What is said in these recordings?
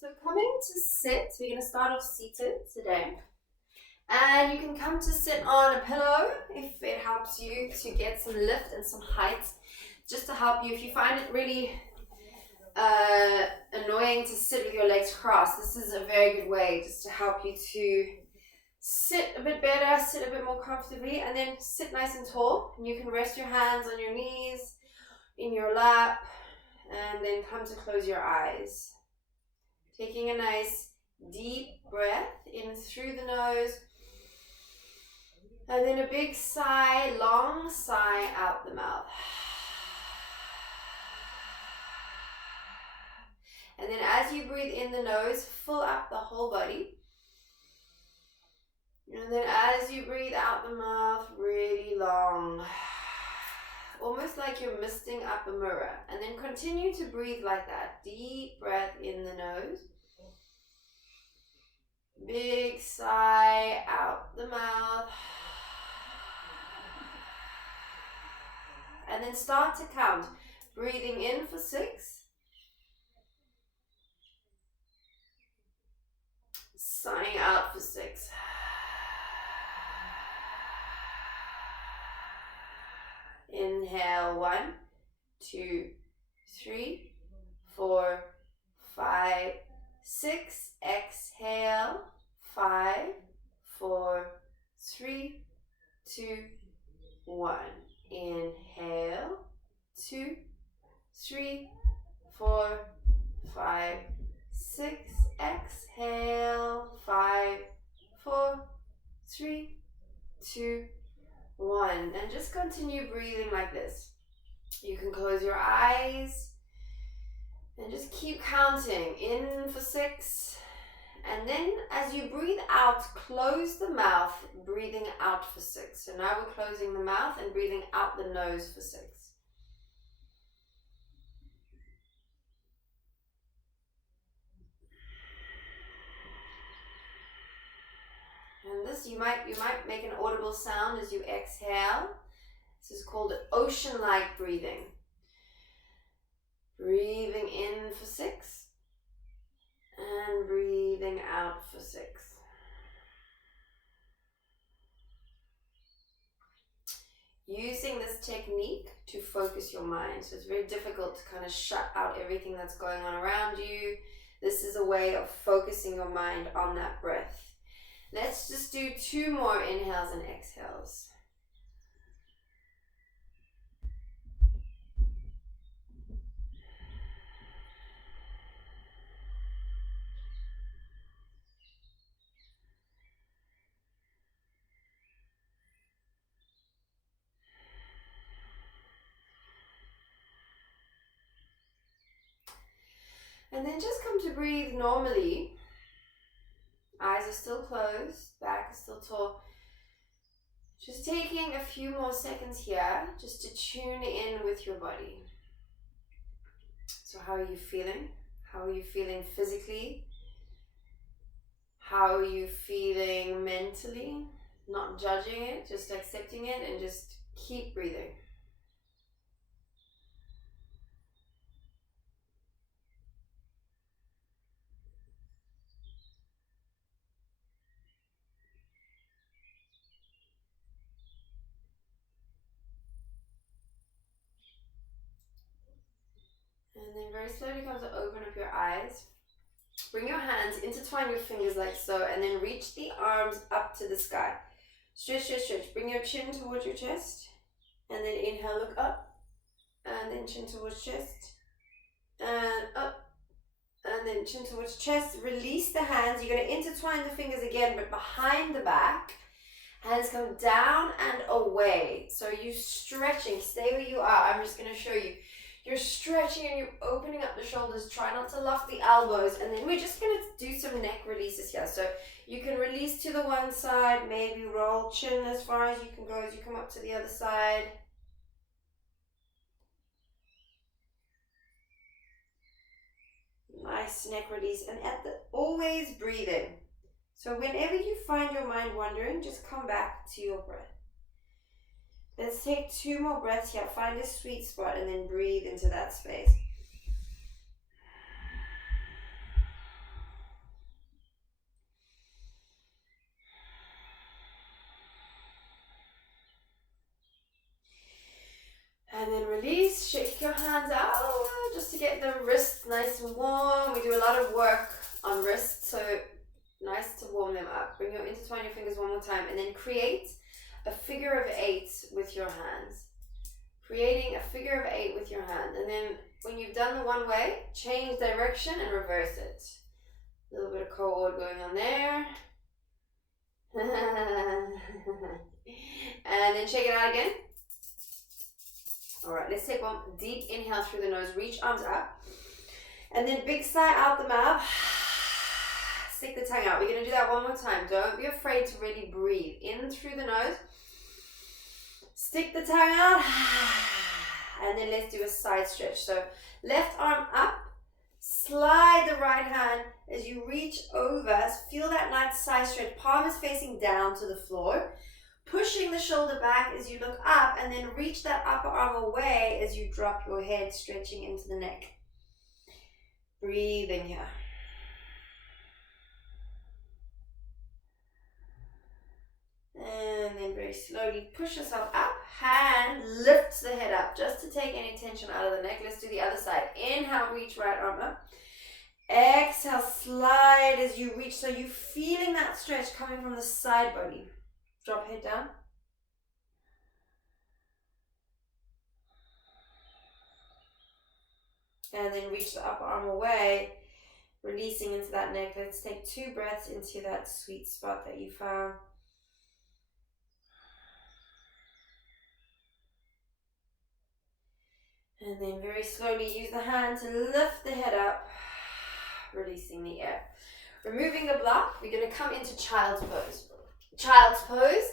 So coming to sit, we're going to start off seated today. And you can come to sit on a pillow if it helps you to get some lift and some height, just to help you. If you find it really annoying to sit with your legs crossed, this is a very good way just to help you to sit a bit better, sit a bit more comfortably, and then sit nice and tall. And you can rest your hands on your knees, in your lap, and then come to close your eyes. Taking a nice deep breath in through the nose, and then a big sigh, long sigh out the mouth. And then as you breathe in the nose, fill up the whole body. And then as you breathe out the mouth, really long. Almost like you're misting up a mirror. And then continue to breathe like that. Deep breath in the nose. Big sigh out the mouth. And then start to count. Breathing in for 6. Sighing out for 6. Inhale, 1, 2, 3, 4, 5, 6. Exhale, 5, 4, 3, 2, 1. Inhale, 2, 3, 4, 5, 6. Exhale, 5, 4, 3, 2, 1. And just continue breathing like this. You can close your eyes and just keep counting. In for 6. And then as you breathe out, close the mouth, breathing out for 6. So now we're closing the mouth and breathing out the nose for 6. And this, you might make an audible sound as you exhale. This is called ocean-like breathing. Breathing in for 6 and breathing out for 6. Using this technique to focus your mind. So it's very difficult to kind of shut out everything that's going on around you. This is a way of focusing your mind on that breath. Let's just do 2 more inhales and exhales. And then just come to breathe normally. Eyes are still closed, back is still tall. Just taking a few more seconds here just to tune in with your body. So how are you feeling? How are you feeling physically? How are you feeling mentally? Not judging it, just accepting it, and just keep breathing. And then very slowly come to open up your eyes. Bring your hands, intertwine your fingers like so, and then reach the arms up to the sky. Stretch, stretch, stretch. Bring your chin towards your chest. And then inhale, look up. And then chin towards chest. And up. And then chin towards chest. Release the hands. You're going to intertwine the fingers again, but behind the back. Hands come down and away. So you're stretching. Stay where you are. I'm just going to show you. You're stretching and you're opening up the shoulders. Try not to lock the elbows. And then we're just going to do some neck releases here. So you can release to the one side. Maybe roll chin as far as you can go as you come up to the other side. Nice neck release. And always breathing. So whenever you find your mind wandering, just come back to your breath. Let's take 2 more breaths here. Find a sweet spot and then breathe into that space. And then release, shake your hands out just to get the wrists nice and warm. We do a lot of work on wrists, so nice to warm them up. Intertwine your fingers one more time and then create a figure of 8 with your hands. Creating a figure of 8 with your hand. And then when you've done the one way, change direction and reverse it. A little bit of cord going on there. And then shake it out again. All right, let's take one deep inhale through the nose. Reach arms up. And then big sigh out the mouth. Stick the tongue out. We're going to do that one more time. Don't be afraid to really breathe. In through the nose. Stick the tongue out. And then let's do a side stretch. So left arm up. Slide the right hand as you reach over. Feel that nice side stretch. Palm is facing down to the floor. Pushing the shoulder back as you look up, and then reach that upper arm away as you drop your head, stretching into the neck. Breathe in here. And then very slowly push yourself up. Hand lifts the head up just to take any tension out of the neck. Let's do the other side. Inhale, reach right arm up. Exhale, slide as you reach. So you're feeling that stretch coming from the side body. Drop head down. And then reach the upper arm away, releasing into that neck. Let's take 2 breaths into that sweet spot that you found. And then very slowly use the hand to lift the head up, releasing the air. Removing the block, we're going to come into child's pose. Child's pose,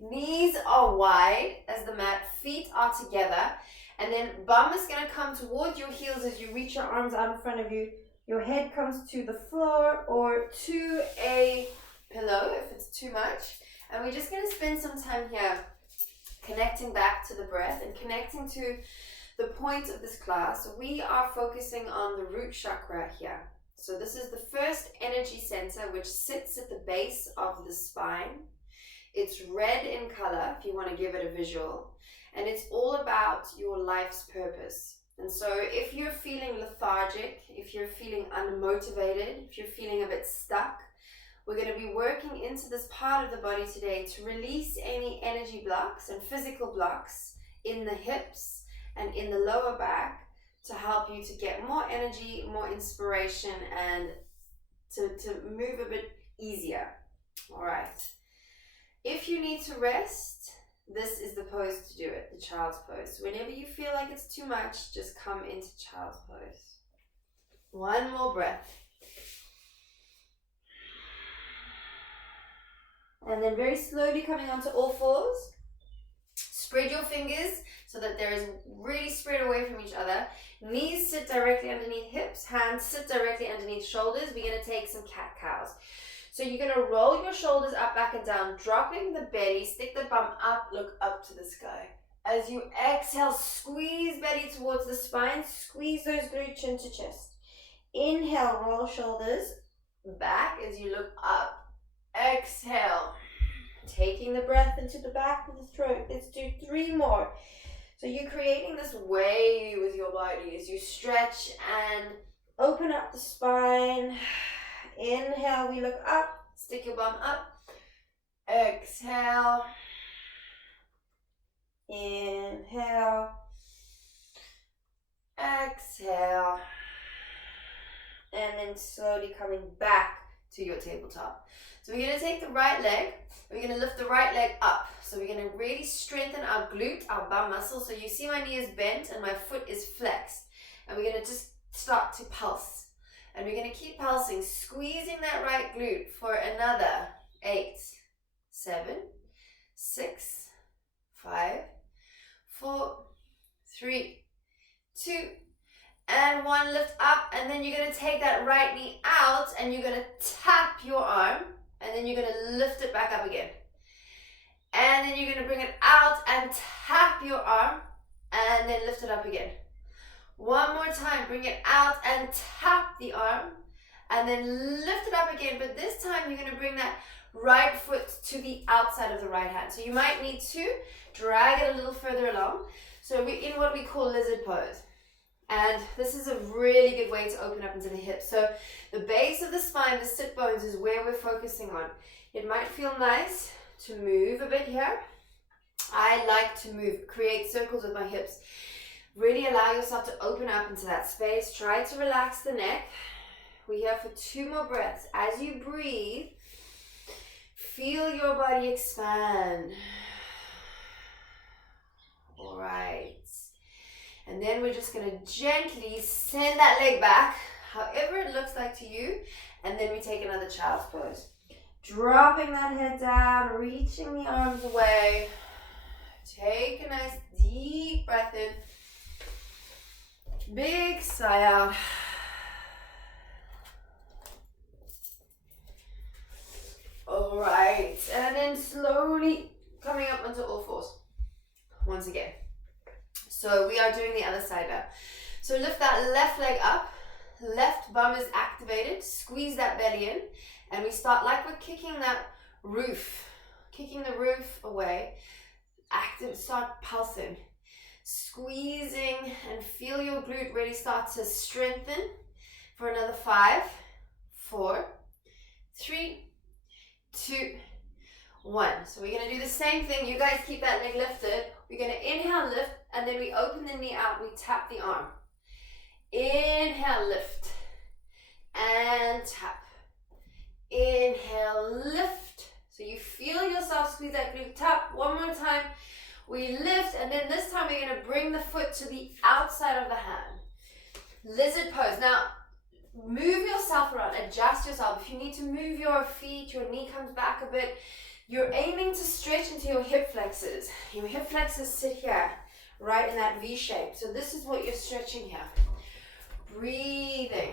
knees are wide as the mat, feet are together, and then bum is going to come towards your heels as you reach your arms out in front of you. Your head comes to the floor or to a pillow if it's too much. And we're just going to spend some time here connecting back to the breath and connecting to the point of this class. We are focusing on the root chakra here. So this is the first energy center which sits at the base of the spine. It's red in color if you want to give it a visual. And it's all about your life's purpose. And so if you're feeling lethargic, if you're feeling unmotivated, if you're feeling a bit stuck, we're going to be working into this part of the body today to release any energy blocks and physical blocks in the hips and in the lower back to help you to get more energy, more inspiration, and to move a bit easier. All right. If you need to rest, this is the pose to do it, the child's pose. Whenever you feel like it's too much, just come into child's pose. One more breath. And then very slowly coming onto all fours. Spread your fingers so that there is really spread away from each other. Knees sit directly underneath hips. Hands sit directly underneath shoulders. We're going to take some cat-cows. So you're going to roll your shoulders up, back, and down, dropping the belly. Stick the bum up, look up to the sky. As you exhale, squeeze belly towards the spine. Squeeze those glutes chin to chest. Inhale, roll shoulders back as you look up. Exhale, taking the breath into the back of the throat. Let's do 3 more. So you're creating this wave with your body as you stretch and open up the spine. Inhale, we look up, stick your bum up. Exhale. Inhale. Exhale. And then slowly coming back to your tabletop. So we're going to take the right leg. We're going to lift the right leg up. So we're going to really strengthen our glute, our bum muscle. So you see my knee is bent and my foot is flexed. And we're going to just start to pulse. And we're going to keep pulsing, squeezing that right glute for another 8, 7, 6, 5, 4, 3, 2, and 1. Lift up, and then you're going to take that right knee out and you're going to tap your arm, and then you're going to lift it back up again. And then you're going to bring it out and tap your arm and then lift it up again. One more time, bring it out and tap the arm and then lift it up again. But this time you're going to bring that right foot to the outside of the right hand. So you might need to drag it a little further along. So we're in what we call lizard pose. And this is a really good way to open up into the hips. So the base of the spine, the sit bones, is where we're focusing on. It might feel nice to move a bit here. I like to move, create circles with my hips. Really allow yourself to open up into that space. Try to relax the neck. We're here for 2 more breaths. As you breathe, feel your body expand. All right. And then we're just going to gently send that leg back, however it looks like to you. And then we take another child's pose. Dropping that head down, reaching the arms away. Take a nice deep breath in. Big sigh out. All right. And then slowly coming up onto all fours. Once again. So we are doing the other side now. So lift that left leg up. Left bum is activated. Squeeze that belly in. And we start like we're kicking that roof. Kicking the roof away. Active, start pulsing. Squeezing and feel your glute really start to strengthen. For another 5, 4, 3, 2, 1. So we're going to do the same thing. You guys keep that leg lifted. We're going to inhale, lift, and then we open the knee out. We tap the arm. Inhale, lift, and tap. Inhale, lift. So you feel yourself squeeze that glute. Tap one more time. We lift, and then this time we're going to bring the foot to the outside of the hand. Lizard pose. Now, move yourself around. Adjust yourself. If you need to move your feet, your knee comes back a bit. You're aiming to stretch into your hip flexors. Your hip flexors sit here, right in that V shape. So this is what you're stretching here. Breathing.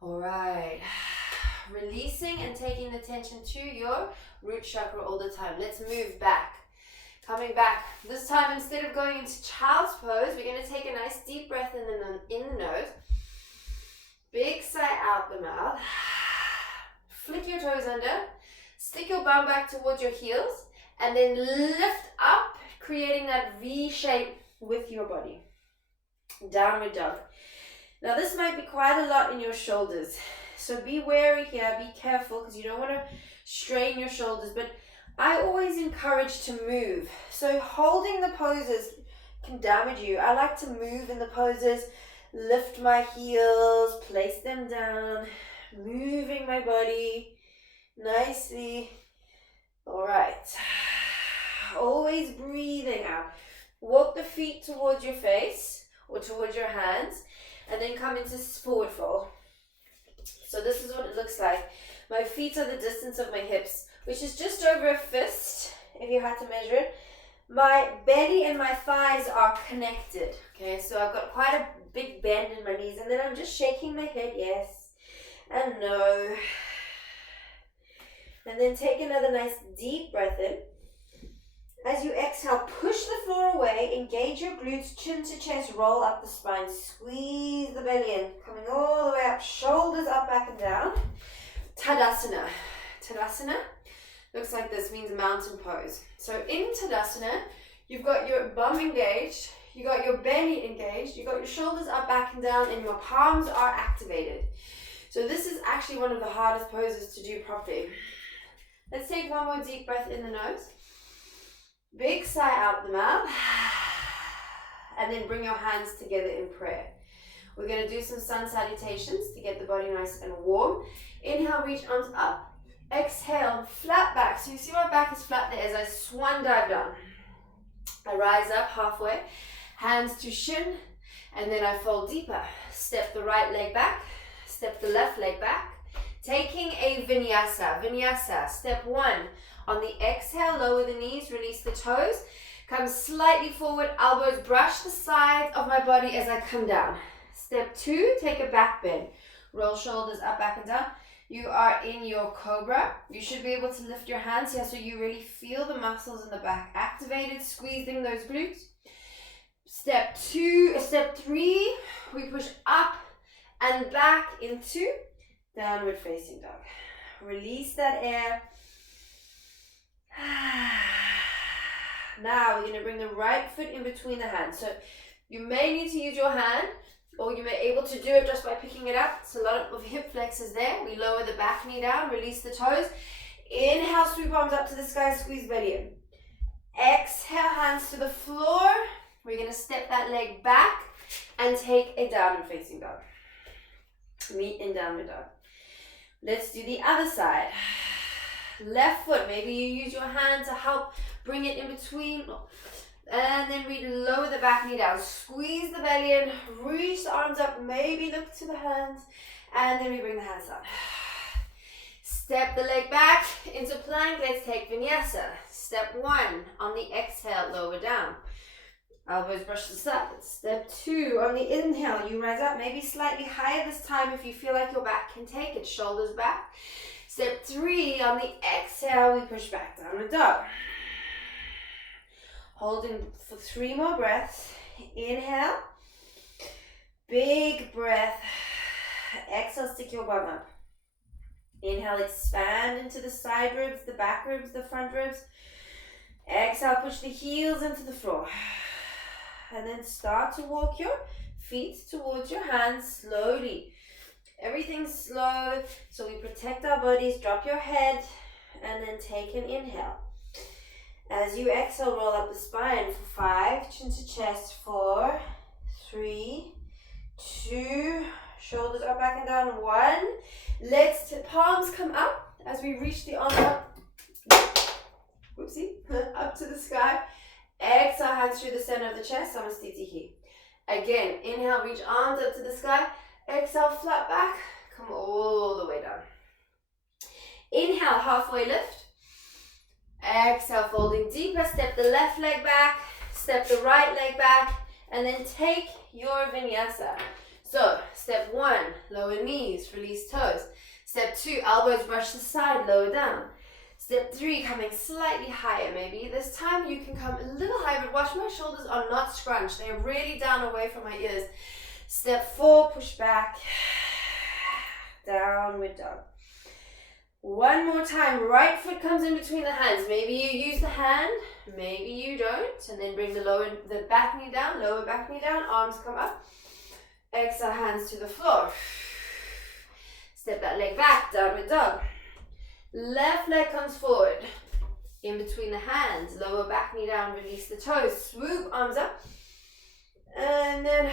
All right. Releasing and taking the tension to your root chakra all the time. Let's move back. Coming back. This time, instead of going into child's pose, we're going to take a nice deep breath in the nose. Big sigh out the mouth. Flick your toes under, stick your bum back towards your heels, and then lift up, creating that V shape with your body. Downward dog. Now this might be quite a lot in your shoulders, so be wary here, be careful, because you don't want to strain your shoulders, but I always encourage to move. So holding the poses can damage you. I like to move in the poses, lift my heels, place them down, moving my body nicely. All right. Always breathing out. Walk the feet towards your face or towards your hands, and then come into forward fold. So this is what it looks like. My feet are the distance of my hips, which is just over a fist if you had to measure it. My belly and my thighs are connected. Okay, so I've got quite a big bend in my knees, and then I'm just shaking my head, yes and no. And then take another nice deep breath in. As you exhale, push the floor away, engage your glutes, chin to chest, roll up the spine, squeeze the belly in, coming all the way up, shoulders up, back and down. Tadasana. Tadasana looks like this, means mountain pose. So in Tadasana, you've got your bum engaged, you got your belly engaged, you got your shoulders up, back and down, and your palms are activated. So this is actually one of the hardest poses to do properly. Let's take one more deep breath in the nose. Big sigh out the mouth. And then bring your hands together in prayer. We're going to do some sun salutations to get the body nice and warm. Inhale, reach arms up. Exhale, flat back. So you see my back is flat there as I swan dive down. I rise up halfway. Hands to shin. And then I fold deeper. Step the right leg back. Step the left leg back. Taking a vinyasa. Vinyasa. Step 1. On the exhale, lower the knees, release the toes. Come slightly forward, elbows brush the sides of my body as I come down. Step 2, take a back bend. Roll shoulders up, back and down. You are in your cobra. You should be able to lift your hands here so you really feel the muscles in the back activated, squeezing those glutes. Step 3, we push up and back into downward facing dog. Release that air. Now we're going to bring the right foot in between the hands. So you may need to use your hand, or you may be able to do it just by picking it up. It's a lot of hip flexors there. We lower the back knee down, release the toes. Inhale, sweep arms up to the sky, squeeze belly in. Exhale, hands to the floor. We're going to step that leg back and take a downward facing dog. Meet in downward dog. Let's do the other side. Left foot, maybe you use your hand to help bring it in between. And then we lower the back knee down. Squeeze the belly in, reach the arms up, maybe look to the hands. And then we bring the hands down. Step the leg back into plank. Let's take vinyasa. Step 1, on the exhale, lower down. Elbows brush the sides. Step 2, on the inhale, you rise up, maybe slightly higher this time if you feel like your back can take it. Shoulders back. Step 3, on the exhale, we push back, downward dog. Holding for 3 more breaths. Inhale. Big breath. Exhale, stick your bum up. Inhale, expand into the side ribs, the back ribs, the front ribs. Exhale, push the heels into the floor. And then start to walk your feet towards your hands slowly. Everything's slow, so we protect our bodies. Drop your head and then take an inhale. As you exhale, roll up the spine for 5, chin to chest, 4, 3, 2, shoulders up, back and down, 1. Let's palms come up as we reach the arm up. Whoopsie, up to the sky. Exhale, hands through the center of the chest, Samastitihi. Again, inhale, reach arms up to the sky. Exhale, flat back, come all the way down. Inhale, halfway lift. Exhale, folding deeper, step the left leg back, step the right leg back, and then take your vinyasa. So, step 1, lower knees, release toes. Step 2, elbows brush the side, lower down. Step 3, coming slightly higher. Maybe this time you can come a little higher, but watch my shoulders are not scrunched. They're really down away from my ears. Step 4, push back, downward dog. One more time, right foot comes in between the hands. Maybe you use the hand, maybe you don't. And then bring the back knee down, lower back knee down, arms come up. Exhale, hands to the floor. Step that leg back, downward dog. Left leg comes forward. In between the hands, lower back knee down, release the toes. Swoop, arms up. And then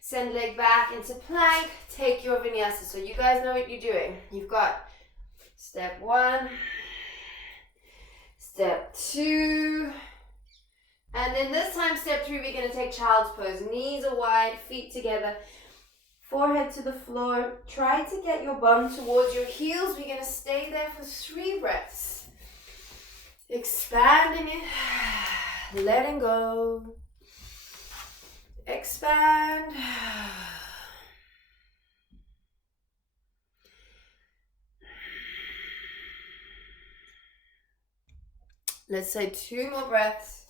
send leg back into plank. Take your vinyasa. So you guys know what you're doing. You've got step 1, step 2, and then this time step 3, we're going to take child's pose. Knees are wide, feet together, forehead to the floor. Try to get your bum towards your heels. We're going to stay there for 3 breaths. Expanding it, letting go. Expand. Let's say 2 more breaths.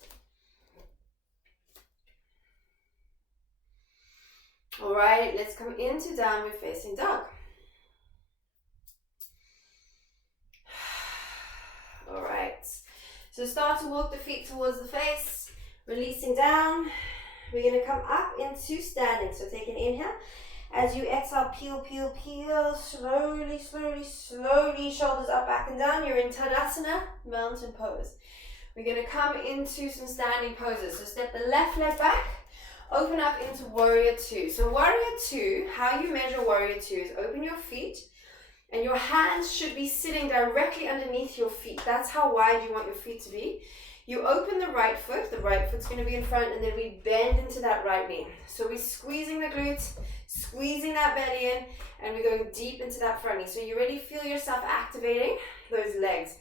All right, let's come into downward facing dog. All right, so start to walk the feet towards the face, releasing down. We're going to come up into standing. So take an inhale. As you exhale, peel, peel, peel. Slowly, slowly, slowly. Shoulders up, back and down. You're in Tadasana, mountain pose. We're going to come into some standing poses. So step the left leg back. Open up into Warrior 2. So Warrior 2, how you measure Warrior 2 is open your feet. And your hands should be sitting directly underneath your feet. That's how wide you want your feet to be. You open the right foot's going to be in front, and then we bend into that right knee. So we're squeezing the glutes, squeezing that belly in, and we're going deep into that front knee. So you really feel yourself activating those legs.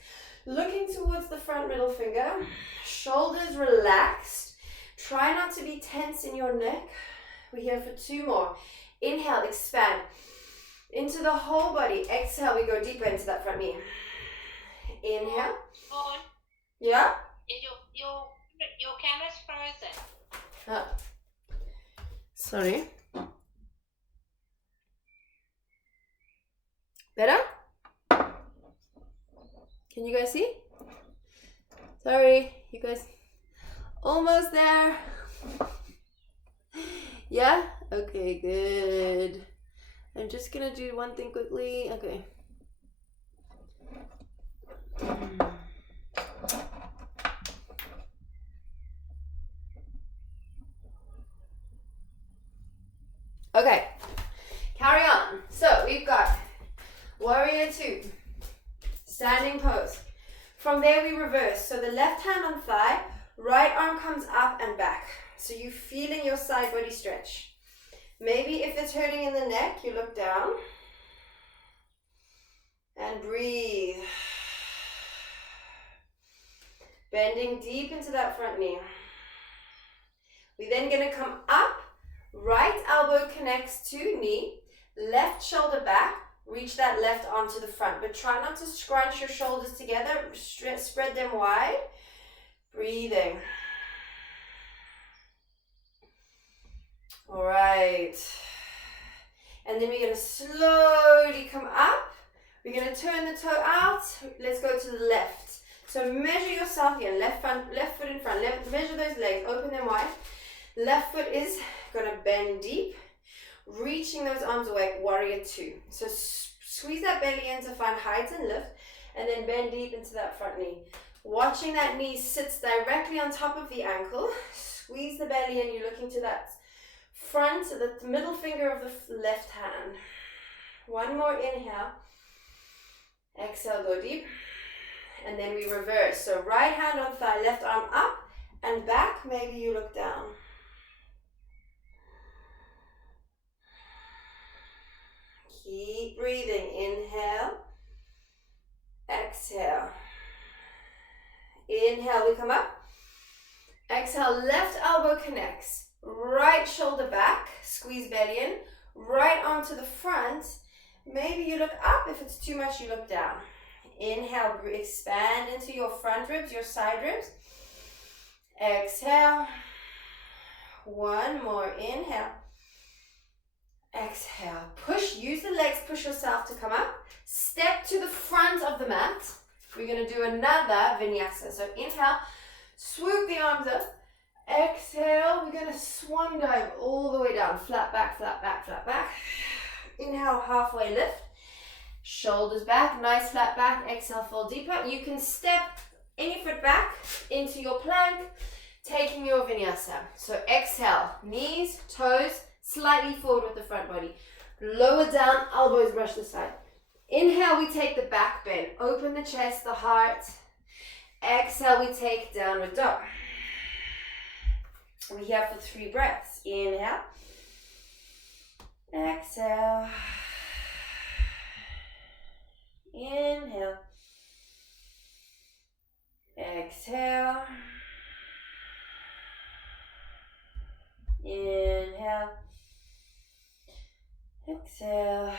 Looking towards the front middle finger, shoulders relaxed. Try not to be tense in your neck. We're here for 2 more. Inhale, expand into the whole body. Exhale, we go deeper into that front knee. Inhale. Yeah? Your camera's frozen. Oh. Sorry. Better? Can you guys see? Sorry, you guys. Almost there. Yeah? Okay, good. I'm just gonna do one thing quickly. Okay. Okay, carry on. So we've got warrior 2, standing pose. From there we reverse. So the left hand on thigh, right arm comes up and back. So you're feeling your side body stretch. Maybe if it's hurting in the neck, you look down and breathe. Bending deep into that front knee. We're then going to come up, right elbow connects to knee, left shoulder back, reach that left arm to the front, but try not to scrunch your shoulders together, spread them wide. Breathing. All right. And then we're going to slowly come up. We're going to turn the toe out. Let's go to the left. So measure yourself here, left foot in front, measure those legs, open them wide. Left foot is going to bend deep, reaching those arms away, warrior 2. So squeeze that belly in to find height and lift, and then bend deep into that front knee. Watching that knee sits directly on top of the ankle, squeeze the belly in, you're looking to that front, the middle finger of the left hand. One more inhale, exhale, go deep. And then we reverse. So right hand on thigh, left arm up and back. Maybe you look down. Keep breathing. Inhale. Exhale. Inhale, we come up. Exhale, left elbow connects. Right shoulder back. Squeeze belly in. Right arm to the front. Maybe you look up. If it's too much, you look down. Inhale, expand into your front ribs, your side ribs. Exhale. One more. Inhale. Exhale. Push. Use the legs. Push yourself to come up. Step to the front of the mat. We're going to do another vinyasa. So inhale. Swoop the arms up. Exhale. We're going to swan dive all the way down. Flat back, flat back, flat back. Inhale, halfway lift. Shoulders back, nice flat back. Exhale, fall deeper. You can step any foot back into your plank, taking your vinyasa. So exhale, knees, toes, slightly forward with the front body. Lower down, elbows brush the side. Inhale, we take the back bend. Open the chest, the heart. Exhale, we take downward dog. We're here for 3 breaths. Inhale. Exhale. Inhale. Exhale. Inhale. Exhale.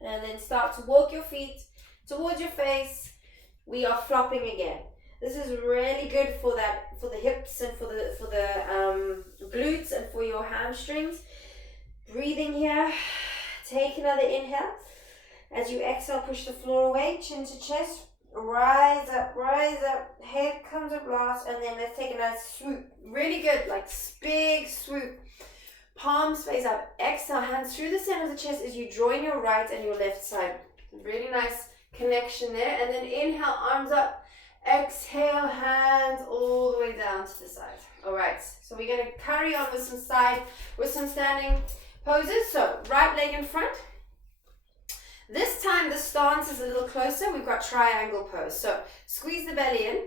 And then start to walk your feet towards your face. We are flopping again. This is really good for the hips and for the glutes and for your hamstrings. Breathing here. Take another inhale. As you exhale, push the floor away, chin to chest. Rise up, head comes up last, and then let's take a nice swoop. Really good, like big swoop. Palms face up. Exhale, hands through the center of the chest as you join your right and your left side. Really nice connection there. And then inhale, arms up. Exhale, hands all the way down to the side. All right, so we're going to carry on with some standing poses. So right leg in front. This time the stance is a little closer. We've got triangle pose. So squeeze the belly in.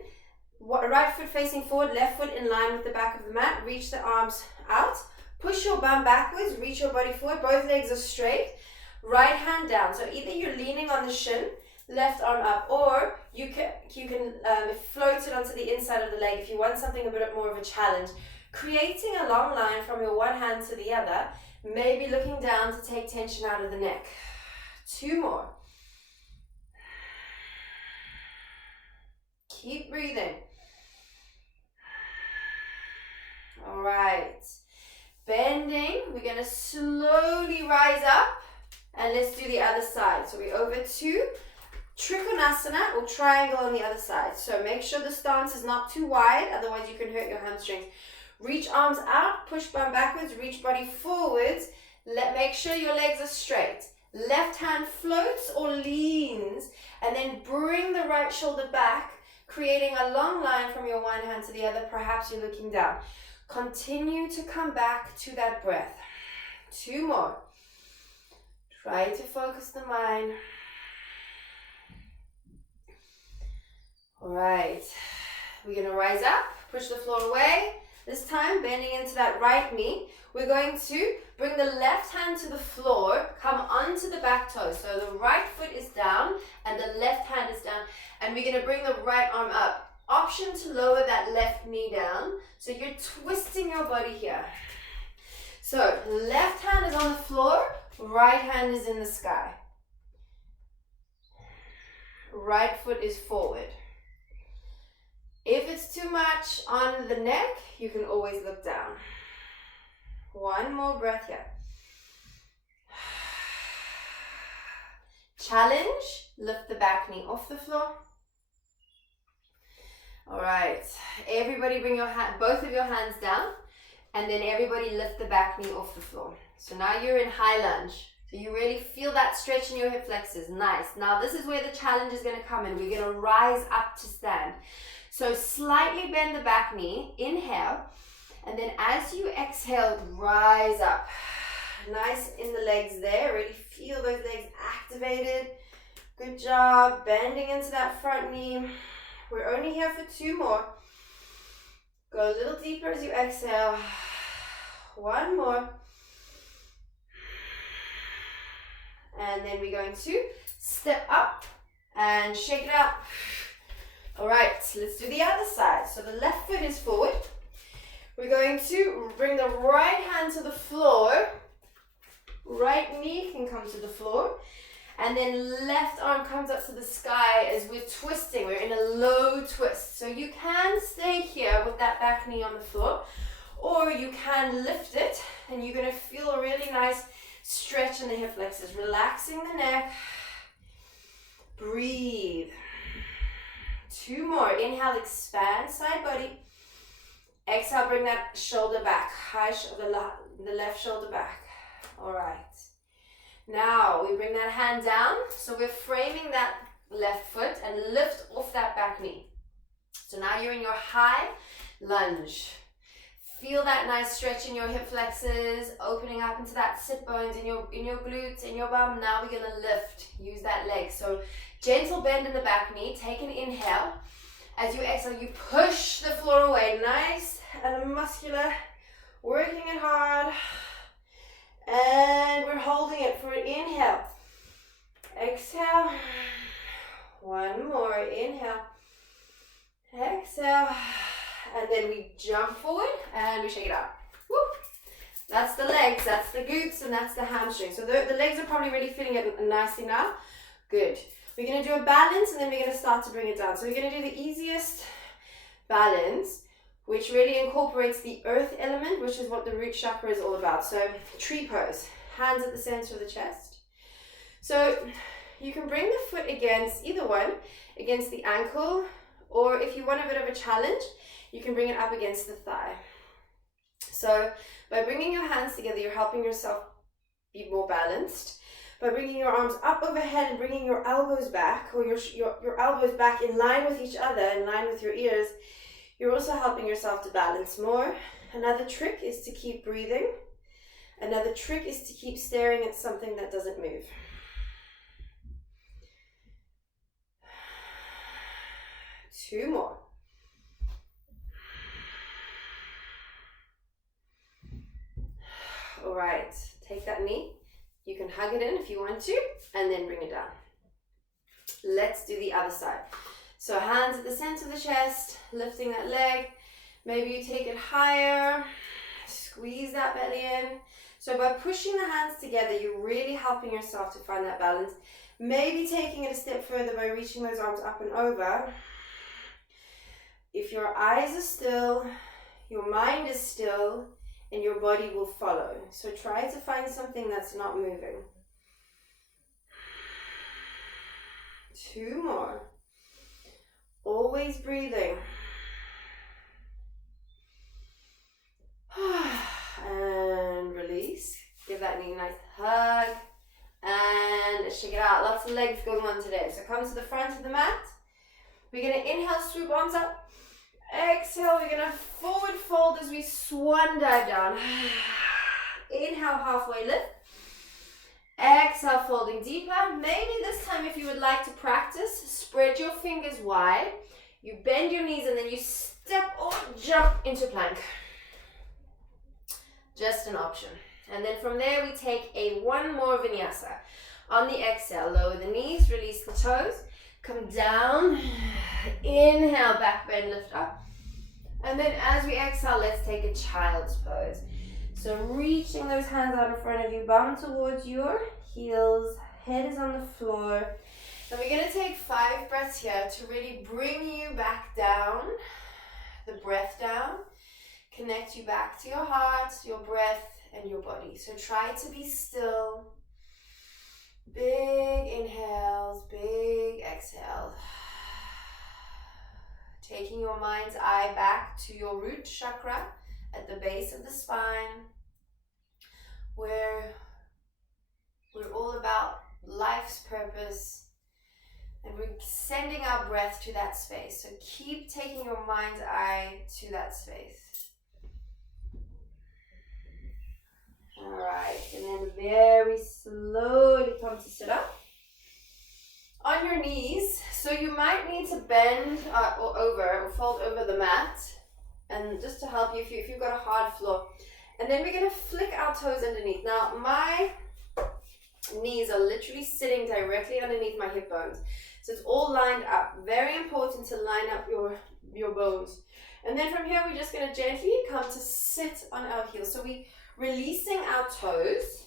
Right foot facing forward, left foot in line with the back of the mat. Reach the arms out. Push your bum backwards. Reach your body forward. Both legs are straight. Right hand down. So either you're leaning on the shin, left arm up, or you can float it onto the inside of the leg if you want something a bit more of a challenge. Creating a long line from your one hand to the other, maybe looking down to take tension out of the neck. 2 more. Keep breathing. All right. Bending. We're going to slowly rise up. And let's do the other side. So we're over 2. Trikonasana or triangle on the other side. So make sure the stance is not too wide, otherwise you can hurt your hamstrings. Reach arms out, push bum backwards, reach body forwards. Make sure your legs are straight. Left hand floats or leans, and then bring the right shoulder back, creating a long line from your one hand to the other. Perhaps you're looking down. Continue to come back to that breath. 2 more. Try to focus the mind. All right. We're going to rise up, push the floor away. This time, bending into that right knee. We're going to bring the left hand to the floor, come onto the back toe. So the right foot is down and the left hand is down. And we're going to bring the right arm up. Option to lower that left knee down. So you're twisting your body here. So left hand is on the floor, right hand is in the sky. Right foot is forward. If it's too much on the neck, you can always look down. 1 more breath here. Challenge, lift the back knee off the floor. All right, everybody bring your both of your hands down, and then everybody lift the back knee off the floor. So now you're in high lunge. So you really feel that stretch in your hip flexors. Nice. Now this is where the challenge is going to come in. We're going to rise up to stand. So slightly bend the back knee, inhale, and then as you exhale, rise up. Nice in the legs there, really feel those legs activated. Good job, bending into that front knee. We're only here for 2 more. Go a little deeper as you exhale. 1 more. And then we're going to step up and shake it out. All right, let's do the other side. So the left foot is forward. We're going to bring the right hand to the floor. Right knee can come to the floor. And then left arm comes up to the sky as we're twisting. We're in a low twist. So you can stay here with that back knee on the floor, or you can lift it, and you're going to feel a really nice stretch in the hip flexors, relaxing the neck. Breathe. 2 more. Inhale, expand side body. Exhale, bring that shoulder back. The left shoulder back. All right. Now we bring that hand down. So we're framing that left foot and lift off that back knee. So now you're in your high lunge. Feel that nice stretch in your hip flexors, opening up into that sit bones in your glutes, in your bum. Now we're gonna lift. Use that leg. So gentle bend in the back knee. Take an inhale. As you exhale, you push the floor away. Nice and muscular. Working it hard. And we're holding it for an inhale. Exhale. 1 more. Inhale. Exhale. And then we jump forward and we shake it out. Woo. That's the legs, that's the glutes, and that's the hamstrings. So the legs are probably really feeling it nicely now. Good. We're going to do a balance, and then we're going to start to bring it down. So we're going to do the easiest balance, which really incorporates the earth element, which is what the root chakra is all about. So tree pose, hands at the center of the chest. So you can bring the foot against either one, against the ankle, or if you want a bit of a challenge, you can bring it up against the thigh. So by bringing your hands together, you're helping yourself be more balanced. By bringing your arms up overhead and bringing your elbows back, or your elbows back in line with each other, in line with your ears, you're also helping yourself to balance more. Another trick is to keep breathing. Another trick is to keep staring at something that doesn't move. Two more. All right, take that knee. You can hug it in if you want to, and then bring it down. Let's do the other side. So hands at the center of the chest, lifting that leg. Maybe you take it higher, squeeze that belly in. So by pushing the hands together, you're really helping yourself to find that balance. Maybe taking it a step further by reaching those arms up and over. If your eyes are still, your mind is still, and your body will follow. So try to find something that's not moving. 2 more. Always breathing. And release. Give that knee a nice hug. And let's shake it out. Lots of legs going on today. So come to the front of the mat. We're going to inhale, swoop arms up. Exhale, we're going to forward fold as we swan dive down. Inhale, halfway lift. Exhale, folding deeper. Maybe this time, if you would like to practice, spread your fingers wide. You bend your knees and then you step or jump into plank. Just an option. And then from there, we take one more vinyasa. On the exhale, lower the knees, release the toes. Come down. Inhale, back bend, lift up. And then as we exhale, let's take a child's pose. So reaching those hands out in front of you, bum towards your heels, head is on the floor. And we're going to take 5 breaths here to really bring you back down, the breath down, connect you back to your heart, your breath, and your body. So try to be still. Big inhales, big exhales. Taking your mind's eye back to your root chakra at the base of the spine, where we're all about life's purpose, and we're sending our breath to that space. So keep taking your mind's eye to that space. Alright, and then very slowly come to sit up. On your knees, so you might need to bend or fold over the mat, and just to help you if you've got a hard floor. And then we're going to flick our toes underneath. Now, my knees are literally sitting directly underneath my hip bones. So it's all lined up. Very important to line up your bones. And then from here, we're just going to gently come to sit on our heels. So we releasing our toes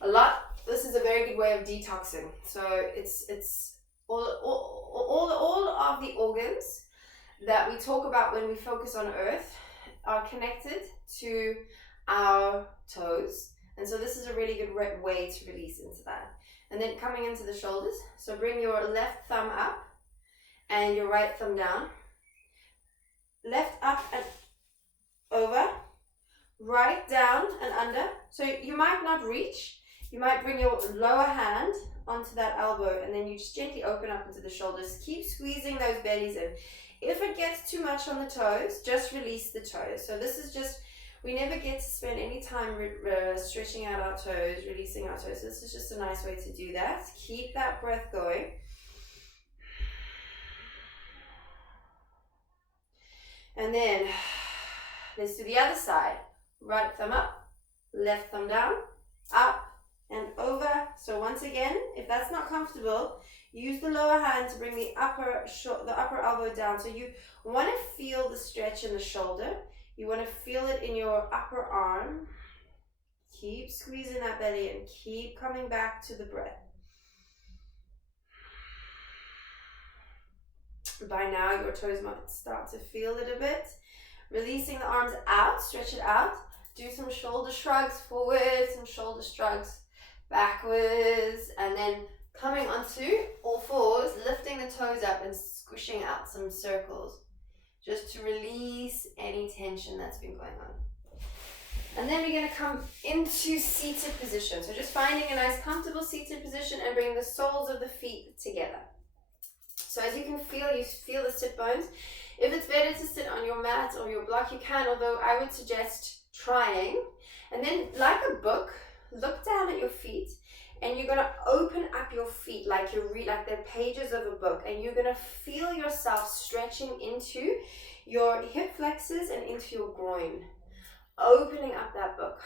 a lot. This is a very good way of detoxing. So it's all of the organs that we talk about when we focus on earth are connected to our toes. And so this is a really good way to release into that. And then coming into the shoulders. So bring your left thumb up and your right thumb down. Left up and over. Right down and under. So you might not reach. You might bring your lower hand onto that elbow and then you just gently open up into the shoulders. Keep squeezing those bellies in. If it gets too much on the toes, just release the toes. So this is just, we never get to spend any time stretching out our toes, releasing our toes. This is just a nice way to do that. Keep that breath going. And then let's do the other side. Right thumb up, left thumb down, up and over. So once again, if that's not comfortable, use the lower hand to bring the upper elbow down. So you want to feel the stretch in the shoulder. You want to feel it in your upper arm. Keep squeezing that belly and keep coming back to the breath. By now, your toes might start to feel it a bit. Releasing the arms out, stretch it out. Do some shoulder shrugs forward, some shoulder shrugs backwards, and then coming onto all fours, lifting the toes up and squishing out some circles, just to release any tension that's been going on. And then we're going to come into seated position. So just finding a nice comfortable seated position and bring the soles of the feet together. So as you can feel, you feel the sit bones. If it's better to sit on your mat or your block, you can, although I would suggest trying. And then like a book, look down at your feet and you're going to open up your feet like you read, like they're pages of a book, and you're going to feel yourself stretching into your hip flexors and into your groin. Opening up that book.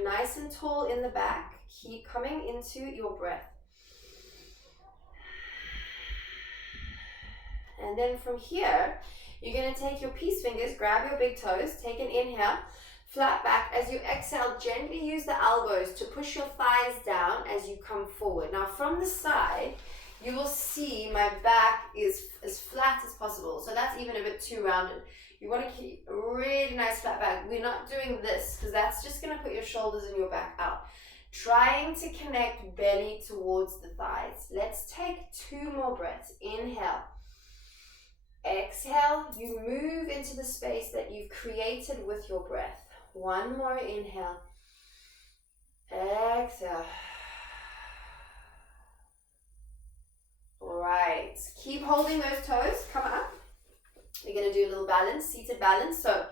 Nice and tall in the back. Keep coming into your breath. And then from here, you're going to take your peace fingers, grab your big toes, take an inhale, flat back. As you exhale, gently use the elbows to push your thighs down as you come forward. Now from the side, you will see my back is as flat as possible. So that's even a bit too rounded. You want to keep a really nice flat back. We're not doing this because that's just going to put your shoulders and your back out. trying to connect belly towards the thighs. Let's take 2 more breaths. Inhale. Exhale, you move into the space that you've created with your breath. 1 more inhale. Exhale. Alright, keep holding those toes, come up. We're going to do a little balance, seated balance. So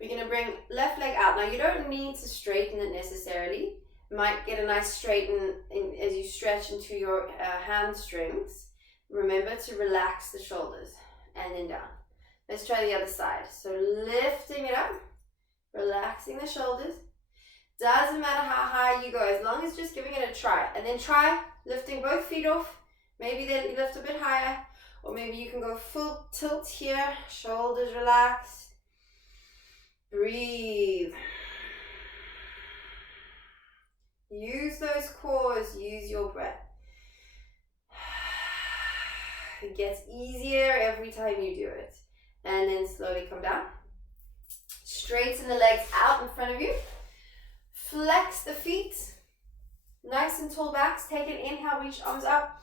we're going to bring left leg out. Now you don't need to straighten it necessarily. You might get a nice straighten as you stretch into your hamstrings. Remember to relax the shoulders and then down. Let's try the other side. So lifting it up, relaxing the shoulders. Doesn't matter how high you go, as long as just giving it a try. And then try lifting both feet off. Maybe then you lift a bit higher, or maybe you can go full tilt here, shoulders relaxed. Breathe. Use those cores, use your breath. It gets easier every time you do it. And then slowly come down. Straighten the legs out in front of you. Flex the feet. Nice and tall backs. Take an inhale, reach arms up.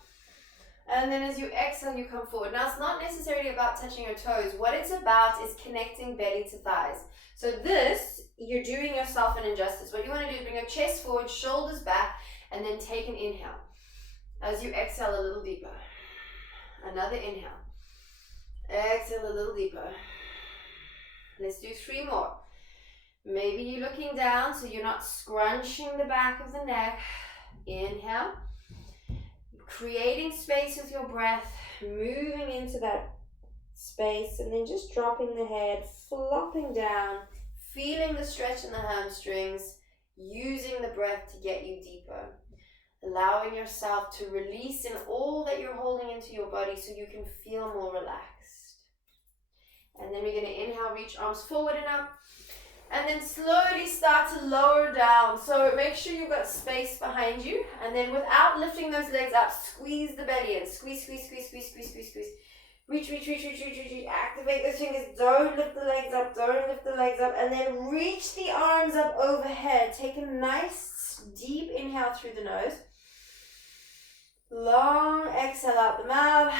And then as you exhale, you come forward. Now, it's not necessarily about touching your toes. What it's about is connecting belly to thighs. So this, you're doing yourself an injustice. What you want to do is bring your chest forward, shoulders back, and then take an inhale. As you exhale a little deeper. Another inhale. Exhale a little deeper. Let's do 3 more. Maybe you're looking down so you're not scrunching the back of the neck. Inhale. Creating space with your breath, moving into that space, and then just dropping the head, flopping down, feeling the stretch in the hamstrings, using the breath to get you deeper. Allowing yourself to release in all that you're holding into your body so you can feel more relaxed. And then we're going to inhale, reach arms forward and up. And then slowly start to lower down. So make sure you've got space behind you. And then without lifting those legs up, squeeze the belly in. Squeeze, squeeze, squeeze, squeeze, squeeze, squeeze, squeeze. Reach, reach, reach, reach, reach, reach, reach. Activate those fingers. Don't lift the legs up. Don't lift the legs up. And then reach the arms up overhead. Take a nice deep inhale through the nose. Long exhale out the mouth.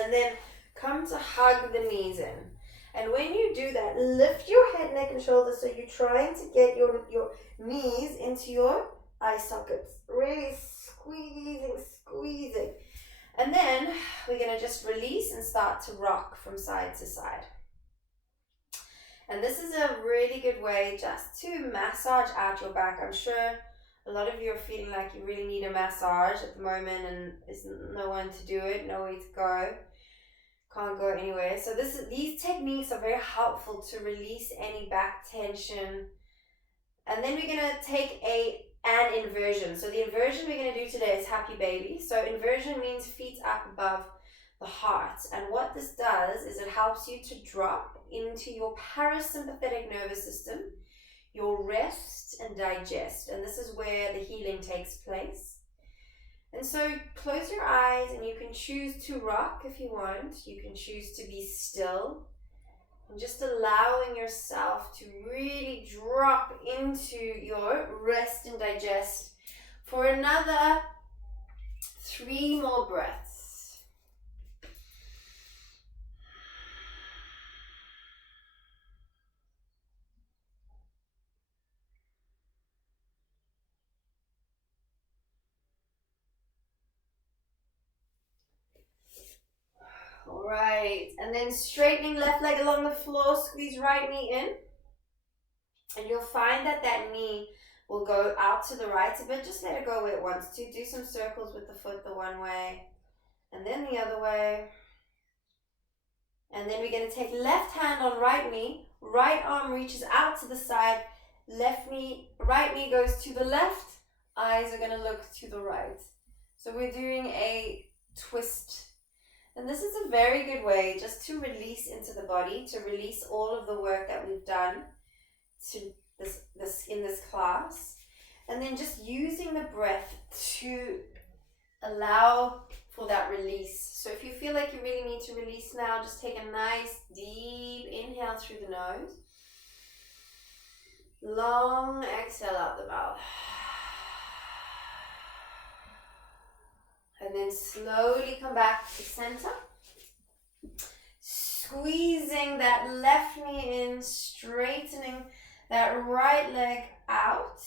And then come to hug the knees in. And when you do that, lift your head, neck, and shoulders so you're trying to get your knees into your eye sockets. Really squeezing. And then we're going to just release and start to rock from side to side. And this is a really good way just to massage out your back. I'm sure a lot of you are feeling like you really need a massage at the moment and there's no one to do it, no way to go. Can't go anywhere. So these techniques are very helpful to release any back tension. And then we're going to take an inversion. So the inversion we're going to do today is happy baby. So inversion means feet up above the heart. And what this does is it helps you to drop into your parasympathetic nervous system, your rest and digest. And this is where the healing takes place. And so close your eyes and you can choose to rock if you want. You can choose to be still. And just allowing yourself to really drop into your rest and digest for another 3 more breaths. All right, and then straightening left leg along the floor, squeeze right knee in. And you'll find that knee will go out to the right a bit. Just let it go where it wants to. Do some circles with the foot the one way and then the other way. And then we're going to take left hand on right knee. Right arm reaches out to the side. Right knee goes to the left. Eyes are going to look to the right. So we're doing a twist. And this is a very good way just to release into the body, to release all of the work that we've done in this class. And then just using the breath to allow for that release. So if you feel like you really need to release now, just take a nice deep inhale through the nose. Long exhale out the mouth. And then slowly come back to center. Squeezing that left knee in, straightening that right leg out.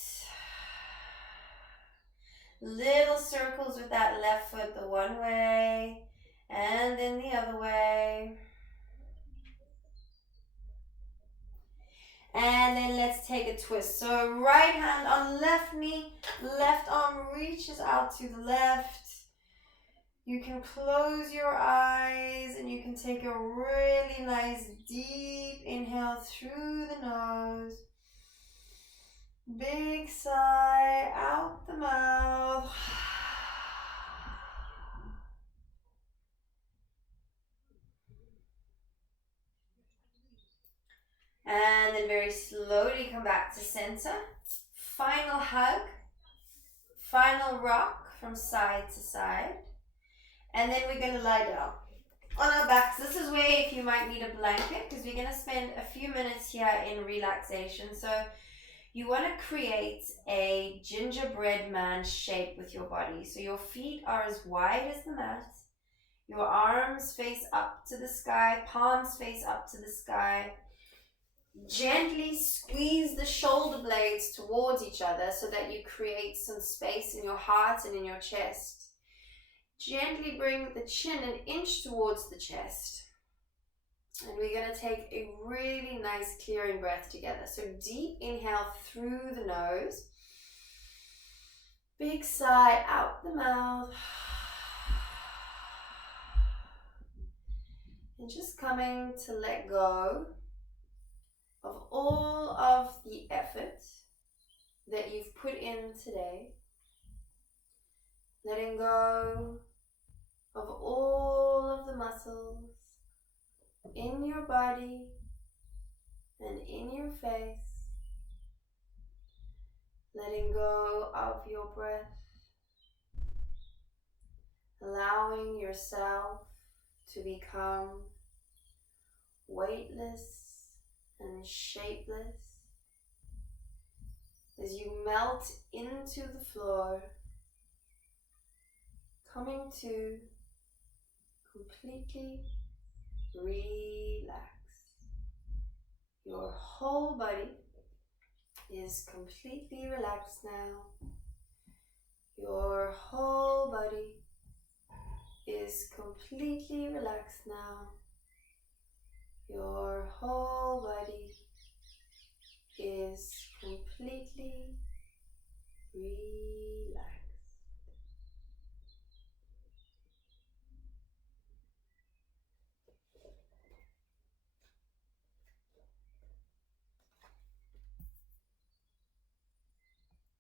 Little circles with that left foot the one way and then the other way. And then let's take a twist. So right hand on left knee, left arm reaches out to the left. You can close your eyes and you can take a really nice deep inhale through the nose. Big sigh out the mouth. And then very slowly come back to center. Final hug. Final rock from side to side. And then we're going to lie down on our backs. This is where if you might need a blanket, because we're going to spend a few minutes here in relaxation. So you want to create a gingerbread man shape with your body. So your feet are as wide as the mat. Your arms face up to the sky, palms face up to the sky. Gently squeeze the shoulder blades towards each other so that you create some space in your heart and in your chest. Gently bring the chin an inch towards the chest. And we're going to take a really nice clearing breath together. So deep inhale through the nose. Big sigh out the mouth. And just coming to let go of all of the effort that you've put in today. Letting go of all of the muscles in your body and in your face. Letting go of your breath. Allowing yourself to become weightless and shapeless as you melt into the floor, coming to completely relax. Your whole body is completely relaxed now. Your whole body is completely relaxed now. Your whole body is completely relaxed.